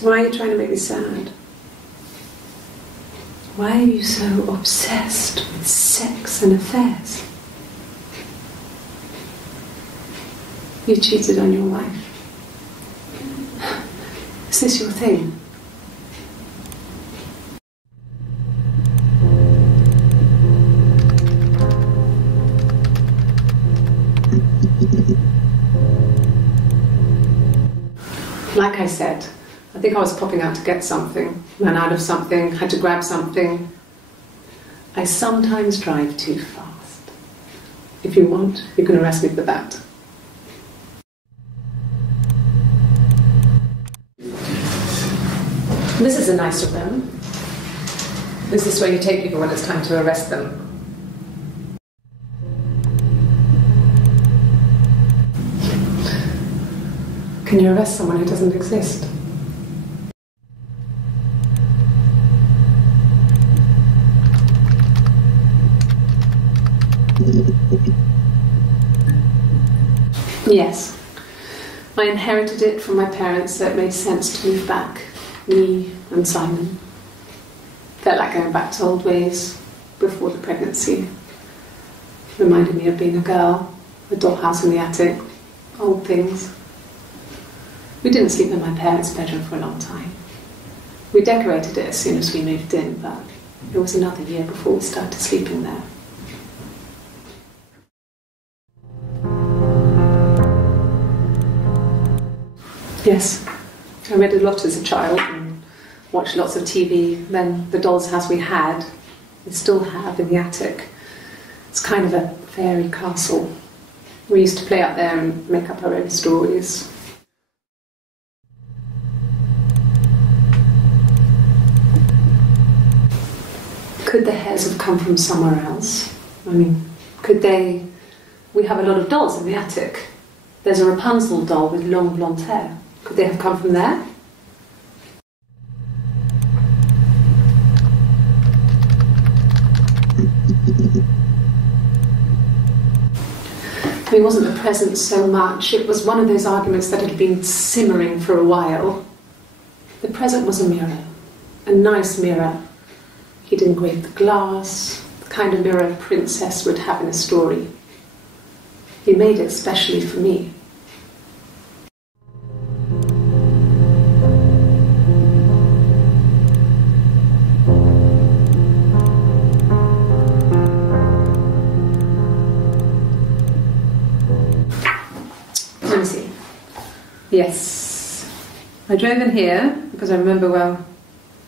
Why are you trying to make me sad? Why are you so obsessed with sex and affairs? You cheated on your wife. Is this your thing? Like I said, I think I was popping out to get something, ran out of something, had to grab something. I sometimes drive too fast. If you want, you can arrest me for that. This is a nicer room. Is this where you take people when it's time to arrest them? Can you arrest someone who doesn't exist? Yes. I inherited it from my parents, so it made sense to move back. Me and Simon. Felt like going back to old ways before the pregnancy. Reminded me of being a girl, a dollhouse in the attic, old things. We didn't sleep in my parents' bedroom for a long time. We decorated it as soon as we moved in, but it was another year before we started sleeping there. Yes, I read a lot as a child and watched lots of TV. Then the doll's house we had, we still have in the attic. It's kind of a fairy castle. We used to play up there and make up our own stories. Could the hairs have come from somewhere else? I mean, could they... We have a lot of dolls in the attic. There's a Rapunzel doll with long blonde hair. Could they have come from there? I mean, it wasn't the present so much. It was one of those arguments that had been simmering for a while. The present was a mirror. A nice mirror. He'd engraved the glass, the kind of mirror a princess would have in a story. He made it specially for me. Let me see. Yes. I drove in here because I remember, well,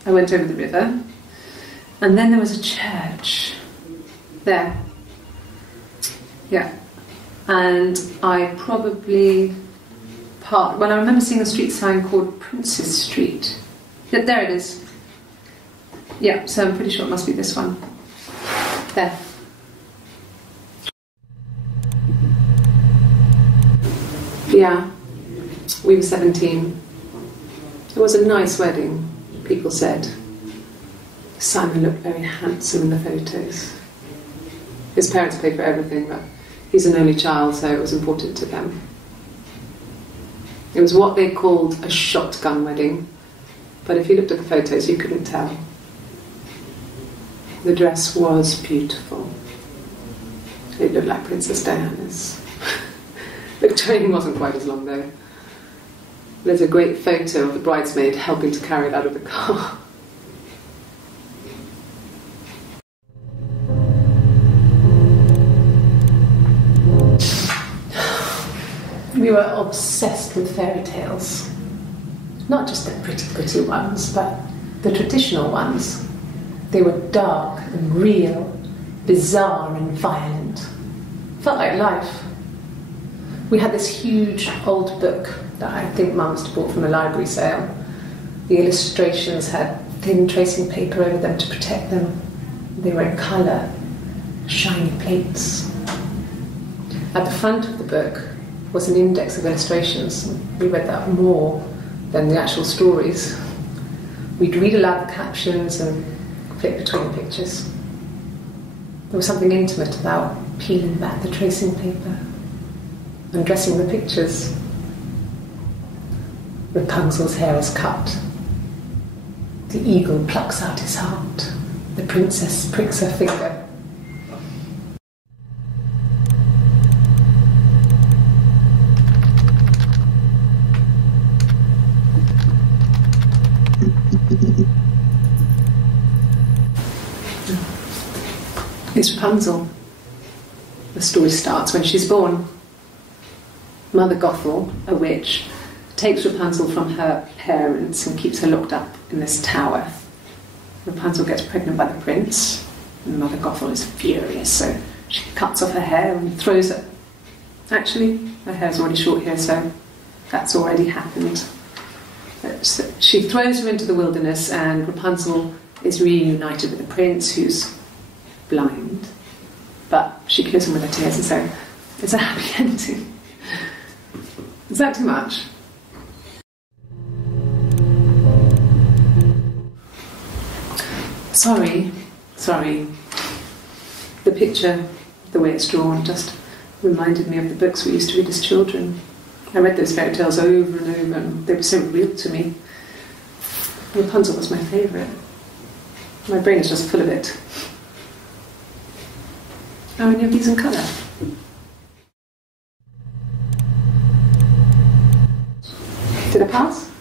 I went over the river. And then there was a church there. Yeah. And I probably parked... Well, I remember seeing a street sign called Princess Street. Yeah, there it is. Yeah, so I'm pretty sure it must be this one. There. Yeah. We were 17. It was a nice wedding, people said. Simon looked very handsome in the photos. His parents paid for everything, but he's an only child, so it was important to them. It was what they called a shotgun wedding, but if you looked at the photos, you couldn't tell. The dress was beautiful. It looked like Princess Diana's. The train wasn't quite as long, though. There's a great photo of the bridesmaid helping to carry it out of the car. We were obsessed with fairy tales. Not just the pretty ones, but the traditional ones. They were dark and real, bizarre and violent. Felt like life. We had this huge old book that I think Mum must have bought from a library sale. The illustrations had thin tracing paper over them to protect them. They were in colour, shiny plates. At the front of the book was an index of illustrations. We read that more than the actual stories. We'd read aloud the captions and flip between the pictures. There was something intimate about peeling back the tracing paper, undressing the pictures. Rapunzel's hair was cut The eagle plucks out his heart. The princess pricks her finger. It's Rapunzel. The story starts when she's born. Mother Gothel, a witch, takes Rapunzel from her parents and keeps her locked up in this tower. Rapunzel gets pregnant by the prince, and Mother Gothel is furious, so she cuts off her hair and throws it. Actually, her hair's already short here, so that's already happened. So she throws her into the wilderness, and Rapunzel is reunited with the prince, who's blind, but she kills him with her tears, and so it's a happy ending. Is that too much? Sorry. The picture, the way it's drawn, just reminded me of the books we used to read as children. I read those fairy tales over and over, and they were so real to me. Rapunzel was my favourite. My brain is just full of it. Are any of these in colour? Did I pass?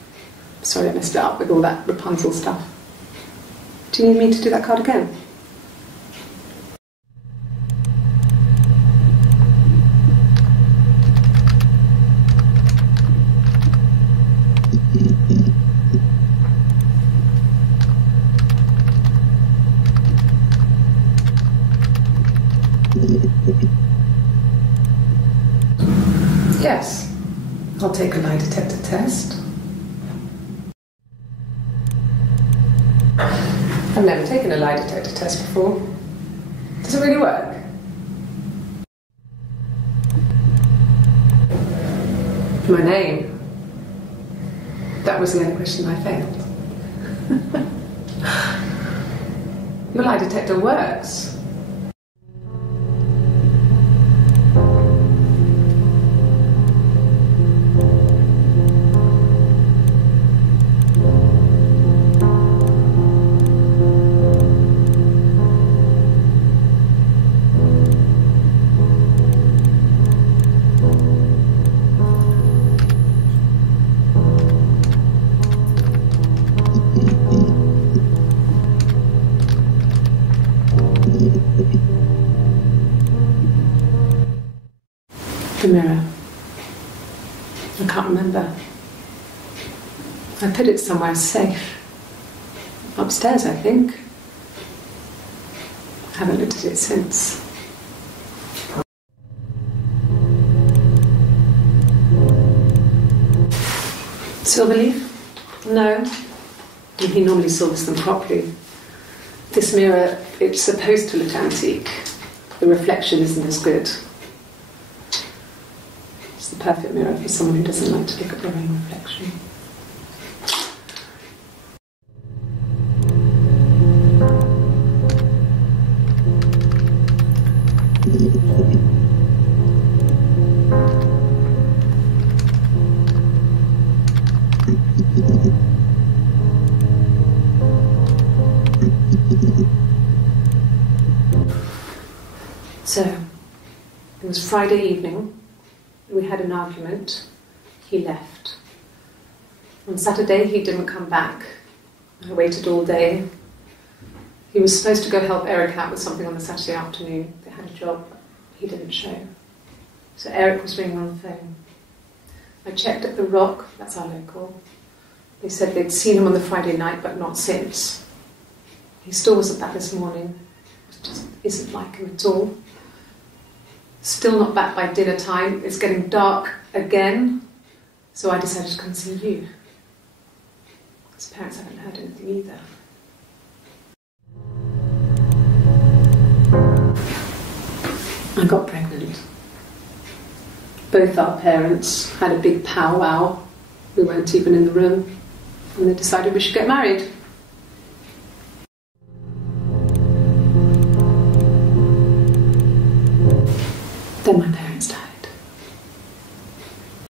Sorry, I messed it up with all that Rapunzel stuff. Do you need me to do that card again? Yes. I'll take a lie detector test. I've never taken a lie detector test before. Does it really work? My name. That was the only question I failed. Your lie detector works. The mirror. I can't remember. I put it somewhere safe. Upstairs, I think. I haven't looked at it since. Silver leaf? No. He normally silvers them properly. This mirror, it's supposed to look antique. The reflection isn't as good. It's the perfect mirror for someone who doesn't like to look at their own reflection. So, it was Friday evening. We had an argument. He left. On Saturday, he didn't come back. I waited all day. He was supposed to go help Eric out with something on the Saturday afternoon. They had a job. He didn't show. So Eric was ringing on the phone. I checked at the Rock, that's our local. They said they'd seen him on the Friday night, but not since. He still wasn't back this morning. It just isn't like him at all. Still not back by dinner time. It's getting dark again. So I decided to come and see you. His parents haven't heard anything either. I got pregnant. Both our parents had a big powwow. We weren't even in the room. And they decided we should get married.